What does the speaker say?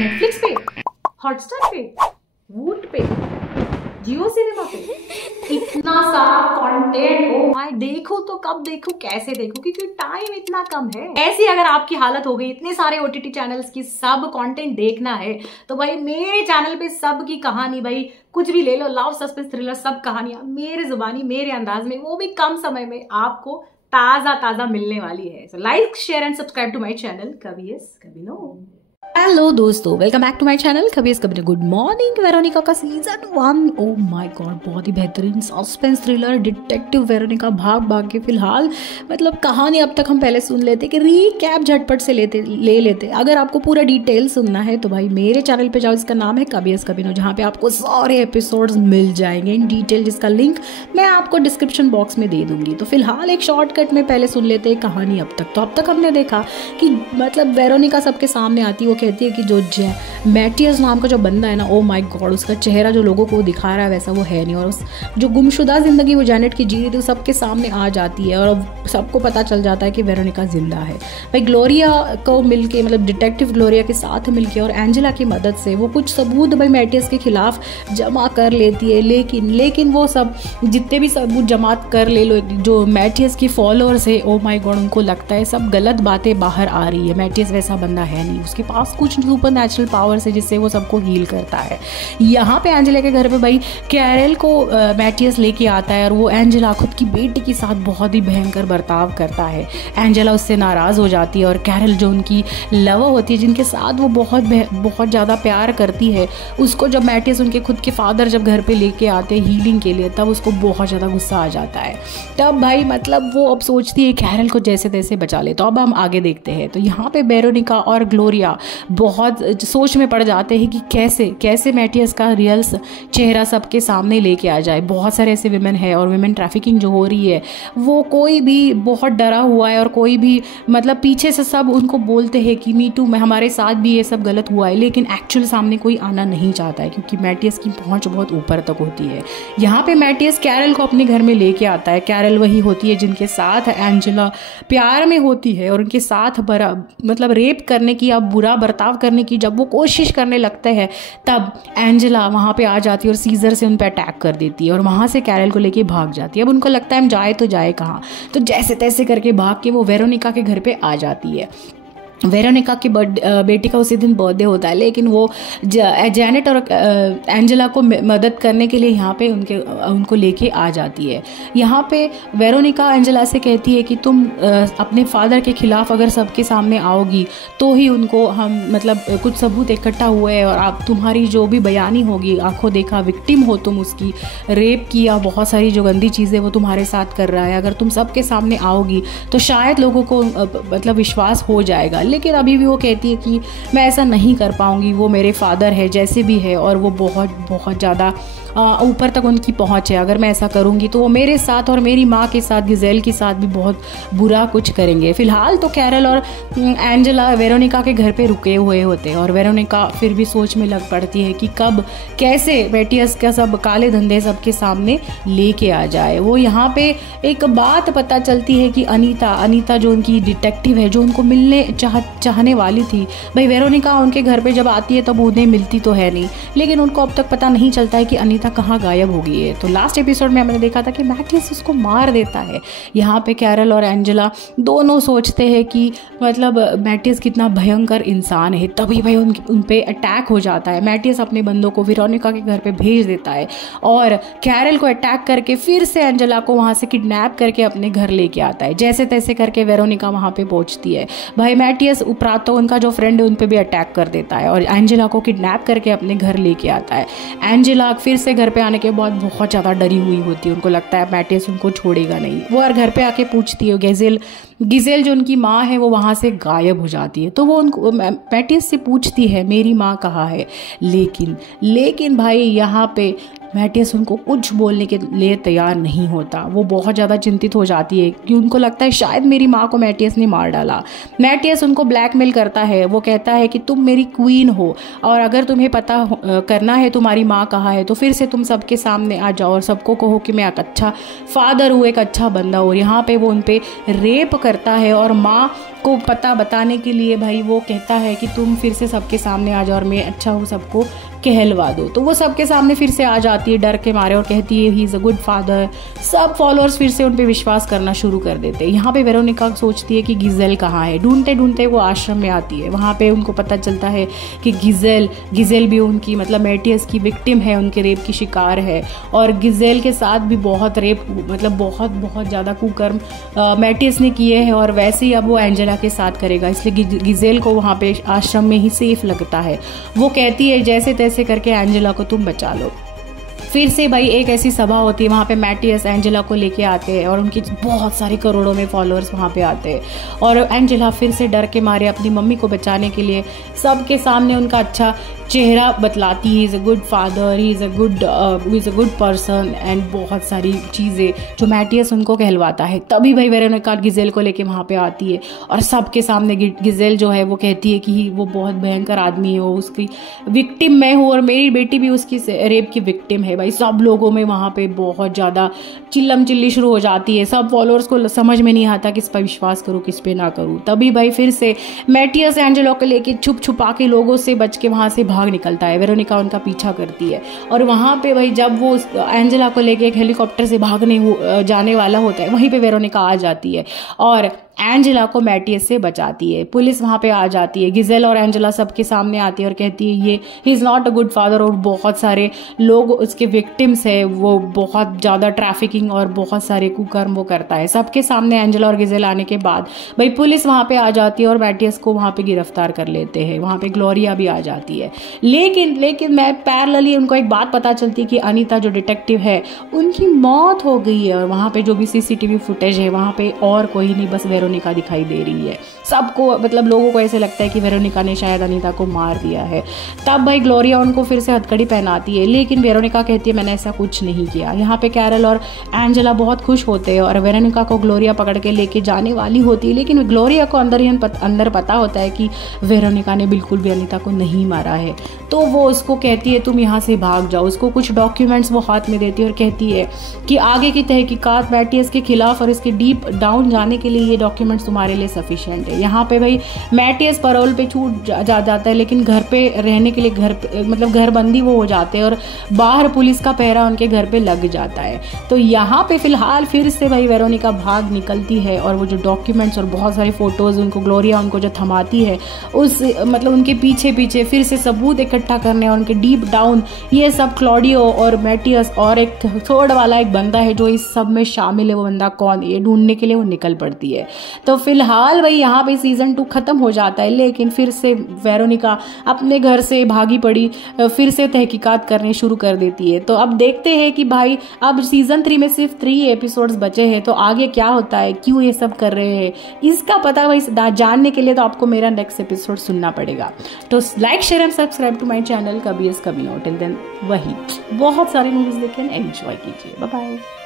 Netflix पे, Hotstar पे, वूट पे, जियो सिनेमा पे इतना सारा कंटेंट। ओ माय, देखो तो कब देखो, कैसे देखो, क्योंकि टाइम इतना कम है। ऐसी अगर आपकी हालत हो गई इतने सारे ओटीटी चैनल्स की सब कंटेंट देखना है, तो भाई मेरे चैनल पे सब की कहानी, भाई कुछ भी ले लो, लव सस्पेंस थ्रिलर, सब कहानियां मेरे जुबानी मेरे अंदाज में, वो भी कम समय में आपको ताजा ताजा मिलने वाली है। So like share and subscribe to my channel कभी यस कभी नो। हेलो दोस्तों, welcome back to my channel कभी यस कभी नो। Good morning. वेरोनिका का सीजन 1, ओ माय गॉड, बहुत ही बेहतरीन सस्पेंस थ्रिलर डिटेक्टिव वेरोनिका भाग भाग के फिलहाल मतलब कहानी अब तक हम पहले सुन लेते कि रीकैप झटपट से ले लेते। अगर आपको पूरा डिटेल सुनना है तो भाई मेरे चैनल पे जाओ, इसका नाम है कभी यस कभी नो, जहाँ पे आपको सारे एपिसोड्स मिल जाएंगे इन डिटेल, जिसका लिंक मैं आपको डिस्क्रिप्शन बॉक्स में दे दूंगी। तो फिलहाल एक शॉर्टकट में पहले सुन लेते हैं कहानी अब तक। तो अब तक हमने देखा कि मतलब वेरोनिका सबके सामने आती है, वो कहती है कि जो मैटियस नाम का जो बंदा है ना, ओ माय गॉड, उसका चेहरा जो लोगों को दिखा रहा है वैसा वो है नहीं, और उस जो गुमशुदा जिंदगी वो जेनेट की जी रही थी सबके सामने आ जाती है, और अब सबको पता चल जाता है कि वेरोनिका जिंदा है। भाई ग्लोरिया को मिलके, मतलब डिटेक्टिव ग्लोरिया के साथ मिलके और एंजेला की मदद से वो कुछ सबूत भाई मैटियस के खिलाफ जमा कर लेती है। लेकिन वो सब जितने भी सबूत जमा कर ले लो, जो मैटियस की फॉलोअर्स है, ओ माय गॉड, उनको लगता है सब गलत बातें बाहर आ रही है। मैटियस वैसा बंदा है नहीं, उसके पास कुछ सुपर नेचुरल पावर्स है जिससे वो सबको हील करता है। यहाँ पे एंजेला के घर पे भाई कैरल को मैटियस लेके आता है, और वो एंजेला खुद की बेटी के साथ बहुत ही भयंकर बर्ताव करता है। एंजेला उससे नाराज हो जाती है, और कैरल जो उनकी लवर होती है, जिनके साथ वो बहुत ज़्यादा प्यार करती है, उसको जब मैटियस उनके खुद के फादर जब घर पे लेके आते हैं हीलिंग के लिए, तब उसको बहुत ज़्यादा गुस्सा आ जाता है। तब भाई मतलब वो अब सोचती है कैरल को जैसे तैसे बचा ले। तो अब हम आगे देखते हैं। तो यहाँ पे वेरोनिका और ग्लोरिया बहुत सोच में पड़ जाते हैं कि कैसे मैटियस का रियल चेहरा सबके सामने लेके आ जाए। बहुत सारे ऐसे विमेन है, और विमेन ट्रैफिकिंग जो हो रही है वो कोई भी बहुत डरा हुआ है, और कोई भी मतलब पीछे से सब उनको बोलते हैं कि मी टू, हमारे साथ भी ये सब गलत हुआ है, लेकिन एक्चुअल सामने कोई आना नहीं चाहता है क्योंकि मैटियस की पहुंच बहुत ऊपर तक होती है। यहाँ पे मैटियस कैरल को अपने घर में लेके आता है। कैरल वही होती है जिनके साथ एंजेला प्यार में होती है, और उनके साथ मतलब रेप करने की या बुरा बर्ताव करने की जब वो कोशिश करने लगते हैं, तब एंजेला वहाँ पे आ जाती है और सीजर से उन पे अटैक कर देती है, और वहाँ से कैरल को लेके भाग जाती है। अब उनको लगता है हम जाए तो जाए कहाँ, तो जैसे तैसे करके भाग के वो वेरोनिका के घर पे आ जाती है। वेरोनिका की बेटी का उसी दिन बर्थडे होता है, लेकिन वो जेनेट और एंजेला को मदद करने के लिए यहाँ पे उनको लेके आ जाती है। यहाँ पे वेरोनिका एंजेला से कहती है कि तुम अपने फादर के खिलाफ अगर सबके सामने आओगी तो ही उनको हम मतलब कुछ सबूत इकट्ठा हुए, और आप तुम्हारी जो भी बयानी होगी, आंखों देखा विक्टिम हो तुम उसकी, रेप की या बहुत सारी जो गंदी चीज़ें वो तुम्हारे साथ कर रहा है, अगर तुम सबके सामने आओगी तो शायद लोगों को मतलब विश्वास हो जाएगा। लेकिन अभी भी वो कहती है कि मैं ऐसा नहीं कर पाऊंगी, वो मेरे फादर है जैसे भी है, और वो बहुत ज़्यादा ऊपर तक उनकी पहुंच है। अगर मैं ऐसा करूंगी तो वो मेरे साथ और मेरी माँ के साथ, गिजेल के साथ भी बहुत बुरा कुछ करेंगे। फिलहाल तो कैरल और एंजेला वेरोनिका के घर पे रुके हुए होते हैं, और वेरोनिका फिर भी सोच में लग पड़ती है कि कब कैसे मैटियस का सब काले धंधे सबके सामने लेके आ जाए। वो यहाँ पे एक बात पता चलती है कि अनीता जो उनकी डिटेक्टिव है, जो उनको मिलने चाहने वाली थी, भाई वेरोनिका उनके घर पे जब आती है तब उन्हें मिलती तो है नहीं, लेकिन उनको अब तक पता नहीं चलता है कि अनीता कहाँ गायब हो गई है। तो लास्ट एपिसोड में हमने देखा था कि मैटियस उसको मार देता है। यहाँ पे कैरल और एंजेला दोनों सोचते हैं कि मतलब मैटियस कितना भयंकर इंसान है, तभी भाई उन पे अटैक हो जाता है। मैटियस अपने बंदों को वेरोनिका के घर पे भेज देता है, और कैरल को अटैक करके फिर से एंजेला को वहाँ से किडनैप करके अपने घर लेके आता है। जैसे तैसे करके वेरोनिका वहाँ पे पहुँचती है। भाई मैटियस उपरांत तो उनका जो फ्रेंड है उन पे भी अटैक कर देता है, और एंजेला को किडनैप करके अपने घर लेके आता है। एंजेला फिर से घर पे आने के बाद बहुत ज़्यादा डरी हुई होती है, उनको लगता है मैटियस उनको छोड़ेगा नहीं। वो और घर पे आके पूछती है, गिजेल जो उनकी माँ है वो वहाँ से गायब हो जाती है। तो वो उनको मैटियस से पूछती है मेरी माँ कहाँ है, लेकिन भाई यहाँ पे मैटियस उनको कुछ बोलने के लिए तैयार नहीं होता। वो बहुत ज़्यादा चिंतित हो जाती है कि उनको लगता है शायद मेरी माँ को मैटियस ने मार डाला। मैटियस उनको ब्लैकमेल करता है, वो कहता है कि तुम मेरी क्वीन हो, और अगर तुम्हें पता करना है तुम्हारी माँ कहाँ है तो फिर से तुम सबके सामने आ जाओ और सबको कहो कि मैं एक अच्छा फादर हूँ, एक अच्छा बंदा हूँ। यहाँ पे वो उन पर रेप करता है, और माँ सबको पता बताने के लिए भाई वो कहता है कि तुम फिर से सबके सामने आ जाओ और मैं अच्छा हूँ सबको कहलवा दो। तो वो सबके सामने फिर से आ जाती है डर के मारे और कहती है he is a good father. सब फॉलोअर्स फिर से उन पे विश्वास करना शुरू कर देते हैं। यहाँ पे वेरोनिका सोचती है कि गिजेल कहाँ है। ढूंढते ढूंढते वो आश्रम में आती है। वहाँ पे उनको पता चलता है कि गिजेल भी उनकी मतलब मैटियस की विक्टिम है, उनके रेप की शिकार है। और गिजेल के साथ भी बहुत रेप मतलब बहुत बहुत ज़्यादा कुकर्म मैटियस ने किए हैं और वैसे ही अब वो एंजेला के साथ करेगा। इसलिए गिजेल को वहाँ पे आश्रम में ही सेफ लगता है। वो कहती है जैसे तैसे करके एंजेला को तुम बचा लो। फिर से भाई एक ऐसी सभा होती है, वहाँ पे मैटियस एंजेला को लेके आते हैं और उनकी बहुत सारे करोड़ों में फॉलोअर्स वहाँ पे आते हैं। और एंजेला फिर से डर के मारे अपनी मम्मी को बचाने के लिए सबके सामने उनका अच्छा चेहरा बतलाती है, is a good father, he is a good person and बहुत सारी चीज़ें जो मैटियस उनको कहलवाता है। तभी भाई वेरोनिका गिजेल को लेके वहाँ पे आती है और सबके सामने गिजेल जो है वो कहती है कि वो बहुत भयंकर आदमी है, वो उसकी विक्टिम मैं हूँ और मेरी बेटी भी उसकी रेप की विक्टिम है। भाई सब लोगों में वहाँ पे बहुत ज़्यादा चिल्लम चिल्ली शुरू हो जाती है। सब फॉलोअर्स को समझ में नहीं आता किस पर विश्वास करूँ किस पे ना करूँ। तभी भाई फिर से मैटियस एंजेला को लेके छुप छुपा के लोगों से बच के वहाँ से भाग निकलता है। वेरोनिका उनका पीछा करती है और वहाँ पे भाई जब वो एंजेला को लेके एक हेलीकॉप्टर से भागने जाने वाला होता है, वहीं पे वेरोनिका आ जाती है और एंजेला को मैटियस से बचाती है। पुलिस वहाँ पे आ जाती है। गिजेल और एंजेला सबके सामने आती है और कहती है ये he is not a good father और बहुत सारे लोग उसके विक्टिम्स है, वो बहुत ज़्यादा ट्रैफिकिंग और बहुत सारे कुकर्म वो करता है। सबके सामने एंजेला और गिजेल आने के बाद भाई पुलिस वहाँ पे आ जाती है और मैटियस को वहाँ पे गिरफ्तार कर लेते हैं। वहाँ पे ग्लोरिया भी आ जाती है। लेकिन मैं पैरेलली उनको एक बात पता चलती है कि अनीता जो डिटेक्टिव है उनकी मौत हो गई है और वहाँ पे जो भी CCTV फुटेज है वहाँ पे और कोई नहीं बस वेरोनिका दिखाई दे रही है। सबको मतलब लोगों को ऐसे लगता है कि वेरोनिका ने शायद अनीता को मार दिया है। तब भाई ग्लोरिया उनको फिर से हथकड़ी पहनाती है, लेकिन वेरोनिका कहती है मैंने ऐसा कुछ नहीं किया। यहाँ पे कैरल और एंजेला बहुत खुश होते हैं और वेरोनिका को ग्लोरिया पकड़ के लेके जाने वाली होती है, लेकिन ग्लोरिया को अंदर पता होता है कि वेरोनिका ने बिल्कुल भी अनीता को नहीं मारा है। तो वो उसको कहती है तुम यहाँ से भाग जाओ। उसको कुछ डॉक्यूमेंट्स वो हाथ में देती है और कहती है कि आगे की तहकीकात मैटियस के खिलाफ और इसके डीप डाउन जाने के लिए ये डॉक्यूमेंट्स तुम्हारे लिए सफिशिएंट है। यहाँ पे भाई मैटियस पैरोल पे छूट जाता है, लेकिन घर पे रहने के लिए मतलब घरबंदी वो हो जाते हैं और बाहर पुलिस का पहरा उनके घर पे लग जाता है। तो यहाँ पे फिलहाल फिर से भाई वेरोनिका भाग निकलती है और वो जो डॉक्यूमेंट्स और बहुत सारे फोटोज उनको ग्लोरिया उनको जो थमाती है उस मतलब उनके पीछे पीछे फिर से सबूत इकट्ठा करने और उनके डीप डाउन ये सब क्लॉडियो और मैटियस और एक थर्ड वाला एक बंदा है जो इस सब में शामिल है, वो बंदा कौन है ये ढूंढने के लिए वो निकल पड़ती है। तो फिलहाल भाई यहाँ पे सीजन 2 खत्म हो जाता है, लेकिन फिर से वेरोनिका अपने घर से भागी पड़ी फिर से तहकीकात करने शुरू कर देती है। तो अब देखते हैं कि भाई अब सीजन 3 में सिर्फ 3 एपिसोड्स बचे हैं, तो आगे क्या होता है, क्यों ये सब कर रहे हैं, इसका पता भाई जानने के लिए तो आपको मेरा नेक्स्ट एपिसोड सुनना पड़ेगा। तो like share and subscribe to my channel कभी यस कभी नो। टिल देन वही बहुत सारी मूवीज देखें, एंजॉय कीजिए। Bye bye.